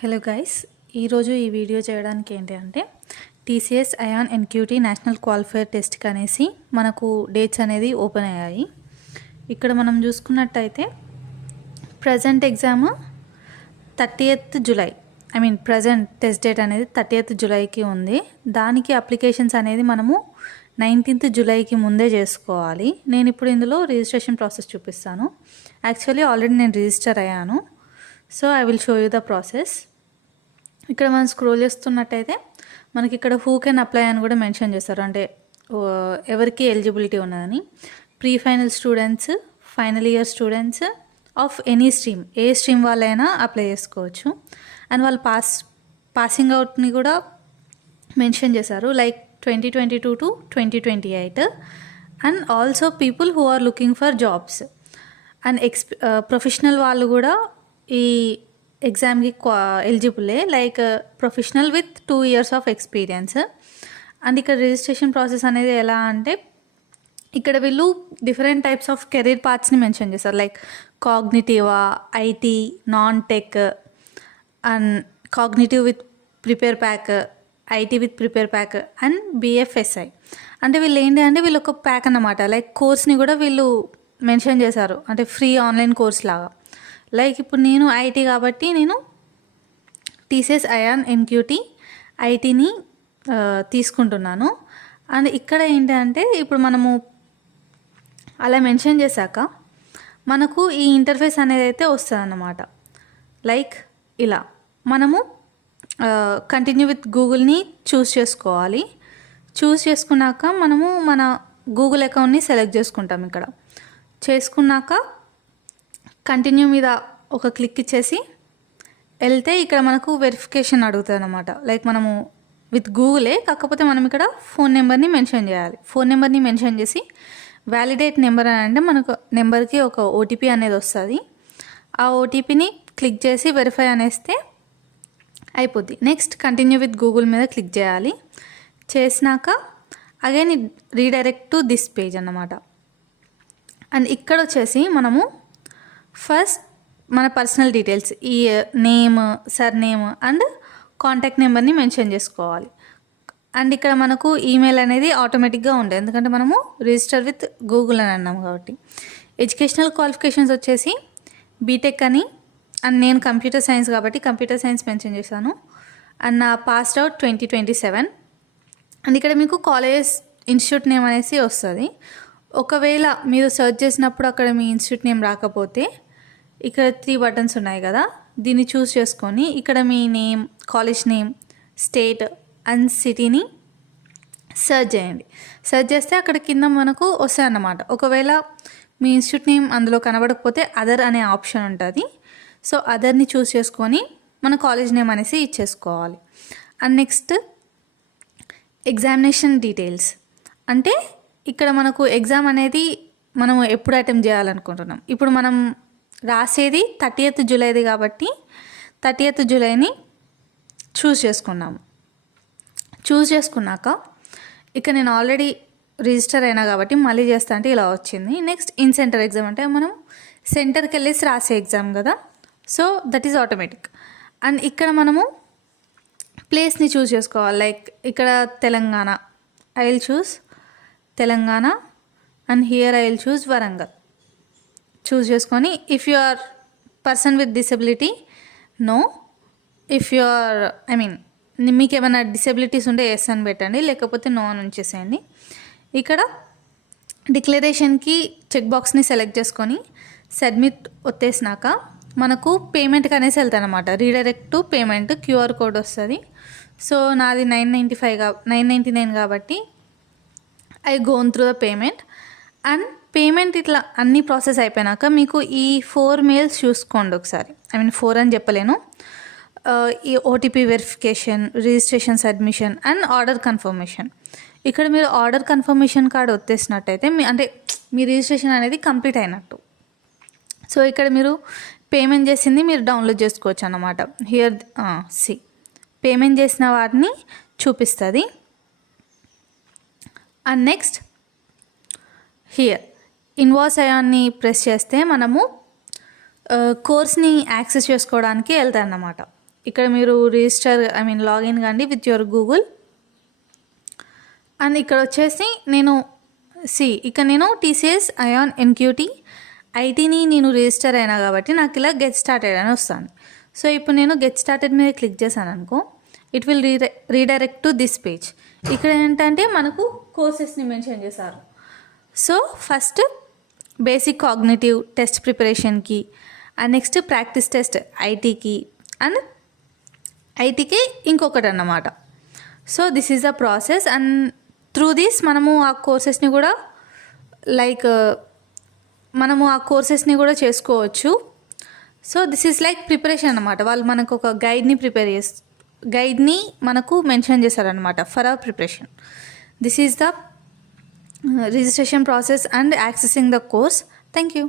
Hello guys, ఈరోజు ఈ video చేయడానికి ఏంటి అంటే TCS iON NQT national qualifier టెస్ట్కి అనేసి మనకు డేట్స్ అనేది ఓపెన్ అయ్యాయి. ఇక్కడ మనం చూసుకున్నట్టయితే present exam 30th July, present test date అనేది 30th జూలైకి ఉంది. దానికి అప్లికేషన్స్ అనేది మనము 19th జూలైకి ముందే చేసుకోవాలి. నేను ఇప్పుడు ఇందులో రిజిస్ట్రేషన్ ప్రాసెస్ చూపిస్తాను. యాక్చువల్లీ ఆల్రెడీ నేను రిజిస్టర్ అయ్యాను. So I will show you the process. ఇక్కడ మనం స్క్రోల్ చేస్తున్నట్టయితే మనకి ఇక్కడ హూ కెన్ అప్లై అని కూడా మెన్షన్ చేస్తారు, అంటే ఎవరికి ఎలిజిబిలిటీ ఉన్నదని. Pre final students, final year students of any stream, ఏ స్ట్రీమ్ వాళ్ళైనా అప్లై చేసుకోవచ్చు. అండ్ వాళ్ళు పాసింగ్ అవుట్ని కూడా మెన్షన్ చేశారు, like 2022 to 2028. And also people who are looking for jobs and professional వాళ్ళు కూడా ఈ ఎగ్జామ్కి ఎలిజిబులే, like professional with 2 years of experience. And ఇక్కడ రిజిస్ట్రేషన్ ప్రాసెస్ అనేది ఎలా అంటే ఇక్కడ వీళ్ళు డిఫరెంట్ టైప్స్ ఆఫ్ కెరీర్ పాత్స్ని మెన్షన్ చేస్తారు, లైక్ కాగ్నిటివా, IT, non tech, and cognitive with prepare pack, IT with prepare pack, and BFSI. అంటే వీళ్ళు ఏంటి అంటే వీళ్ళు ఒక ప్యాక్ అన్నమాట, లైక్ కోర్స్ని కూడా వీళ్ళు మెన్షన్ చేశారు, అంటే ఫ్రీ ఆన్లైన్ కోర్స్ లాగా. లైక్ ఇప్పుడు నేను ఐటీ కాబట్టి నేను టీసీఎస్ అయాన్ ఎన్క్యూటీ ఐటీని తీసుకుంటున్నాను. అండ్ ఇక్కడ ఏంటి అంటే ఇప్పుడు మనము అలా మెన్షన్ చేశాక మనకు ఈ ఇంటర్ఫేస్ అనేది అయితే వస్తుంది అన్నమాట. లైక్ ఇలా మనము కంటిన్యూ విత్ గూగుల్ని చూస్ చేసుకోవాలి. చూస్ చేసుకున్నాక మనము మన గూగుల్ అకౌంట్ని సెలెక్ట్ చేసుకుంటాం. ఇక్కడ చేసుకున్నాక కంటిన్యూ మీద ఒక క్లిక్ ఇచ్చేసి వెళ్తే ఇక్కడ మనకు వెరిఫికేషన్ అడుగుతుంది అన్నమాట. లైక్ మనము విత్ గూగులే, కాకపోతే మనం ఇక్కడ ఫోన్ నెంబర్ని మెన్షన్ చేయాలి. ఫోన్ నెంబర్ని మెన్షన్ చేసి వ్యాలిడేట్ నెంబర్ అని అంటే మనకు నెంబర్కి ఒక ఓటీపీ అనేది వస్తుంది. ఆ ఓటీపీని క్లిక్ చేసి వెరిఫై అనేస్తే అయిపోద్ది. నెక్స్ట్ కంటిన్యూ విత్ గూగుల్ మీద క్లిక్ చేయాలి. చేసినాక again redirect to this page అన్నమాట. అండ్ ఇక్కడ వచ్చేసి మనము ఫస్ట్ మన పర్సనల్ డీటెయిల్స్, ఈ నేమ్, సర్నేమ్ అండ్ కాంటాక్ట్ నెంబర్ని మెన్షన్ చేసుకోవాలి. అండ్ ఇక్కడ మనకు ఈమెయిల్ అనేది ఆటోమేటిక్గా ఉంటుంది, ఎందుకంటే మనము రిజిస్టర్ విత్ గూగుల్ అని అన్నాము కాబట్టి. ఎడ్యుకేషనల్ క్వాలిఫికేషన్స్ వచ్చేసి బీటెక్ అని, అండ్ నేను కంప్యూటర్ సైన్స్ కాబట్టి కంప్యూటర్ సైన్స్ మెన్షన్ చేశాను. అండ్ నా పాస్డ్ అవుట్ 2027. అండ్ ఇక్కడ మీకు కాలేజ్ ఇన్స్టిట్యూట్ నేమ్ అనేసి వస్తుంది. ఒకవేళ మీరు సెర్చ్ చేసినప్పుడు అక్కడ మీ ఇన్స్టిట్యూట్ నేమ్ రాకపోతే ఇక్కడ 3 buttons ఉన్నాయి కదా, దీన్ని చూస్ చేసుకొని ఇక్కడ మీ name, college name, state and సిటీని సెర్చ్ చేయండి. సెర్చ్ చేస్తే అక్కడ కింద మనకు వస్తాయి అన్నమాట. ఒకవేళ మీ ఇన్స్టిట్యూట్ నేమ్ అందులో కనబడకపోతే అదర్ అనే ఆప్షన్ ఉంటుంది. సో అదర్ని చూస్ చేసుకొని మన కాలేజ్ నేమ్ అనేసి ఇచ్చేసుకోవాలి. అండ్ నెక్స్ట్ ఎగ్జామినేషన్ డీటెయిల్స్, అంటే ఇక్కడ మనకు ఎగ్జామ్ అనేది మనం ఎప్పుడు అటెంప్ట్ చేయాలనుకుంటున్నాం. ఇప్పుడు మనం రాసేది 30th జూలైది కాబట్టి 30th జూలైని చూస్ చేసుకున్నాము. చూస్ చేసుకున్నాక ఇక నేను ఆల్రెడీ రిజిస్టర్ అయినా కాబట్టి మళ్ళీ చేస్తా అంటే ఇలా వచ్చింది. నెక్స్ట్ ఇన్ సెంటర్ ఎగ్జామ్ అంటే మనం సెంటర్కి వెళ్ళేసి రాసే ఎగ్జామ్ కదా, so that is automatic. And ఇక్కడ మనము ప్లేస్ని చూస్ చేసుకోవాలి, లైక్ ఇక్కడ Telangana, I will choose Telangana. And here I will choose Warangal. Choose చేసుకొని if you are person with disability no, if you are మీకు ఏమైనా డిసెబిలిటీస్ ఉంటే ఎస్ అని పెట్టండి, లేకపోతే నో అని ఉంచేసేయండి. ఇక్కడ డిక్లరేషన్కి చెక్ బాక్స్ని సెలెక్ట్ చేసుకొని సబ్మిట్ ఒత్తేసినాక మనకు పేమెంట్కి అనేసి వెళ్తాయి అనమాట. Redirect to payment, QR code వస్తుంది. సో నాది 999 కాబట్టి I gonna through the payment. And payment ఇట్లా అన్ని ప్రాసెస్ అయిపోయినాక మీకు ఈ 4 మెయిల్స్ చూసుకోండి ఒకసారి. 4 అని చెప్పలేను. ఈ OTP verification, registration submission and order confirmation. ఇక్కడ మీరు ఆర్డర్ కన్ఫర్మేషన్ కార్డ్ వచ్చేసినట్టయితే మీ రిజిస్ట్రేషన్ అనేది కంప్లీట్ అయినట్టు. సో ఇక్కడ మీరు పేమెంట్ చేసింది మీరు డౌన్లోడ్ చేసుకోవచ్చు అన్నమాట. హియర్ పేమెంట్ చేసిన వాటిని చూపిస్తుంది. అండ్ నెక్స్ట్ హియర్ ఇన్వాయిస్ అయాన్ని ప్రెస్ చేస్తే మనము కోర్స్ని యాక్సెస్ చేసుకోవడానికి వెళ్తాయి అన్నమాట. ఇక్కడ మీరు రిజిస్టర్ లాగిన్ కండి విత్ యువర్ గూగుల్. అండ్ ఇక్కడ వచ్చేసి నేను టీసీఎస్ అయాన్ ఎన్క్యూటీ ఐటీని నేను రిజిస్టర్ అయినా కాబట్టి నాకు ఇలా గెట్ స్టార్టెడ్ అని వస్తుంది. సో ఇప్పుడు నేను గెట్ స్టార్టెడ్ మీద క్లిక్ చేశాను అనుకో, it will redirect to this page. ఇక్కడ ఏంటంటే మనకు కోర్సెస్ని మెన్షన్ చేశారు. So first basic cognitive test ప్రిపరేషన్కి, అండ్ నెక్స్ట్ ప్రాక్టీస్ టెస్ట్ ఐటీకి, అండ్ ఐటీకి ఇంకొకటి అన్నమాట. So this is the process. And through this మనము ఆ కోర్సెస్ని కూడా చేసుకోవచ్చు. So this is like preparation అన్నమాట. వాళ్ళు మనకు ఒక గైడ్ని మనకు మెన్షన్ చేశారనమాట for our preparation. This is the registration process and accessing the course. Thank you.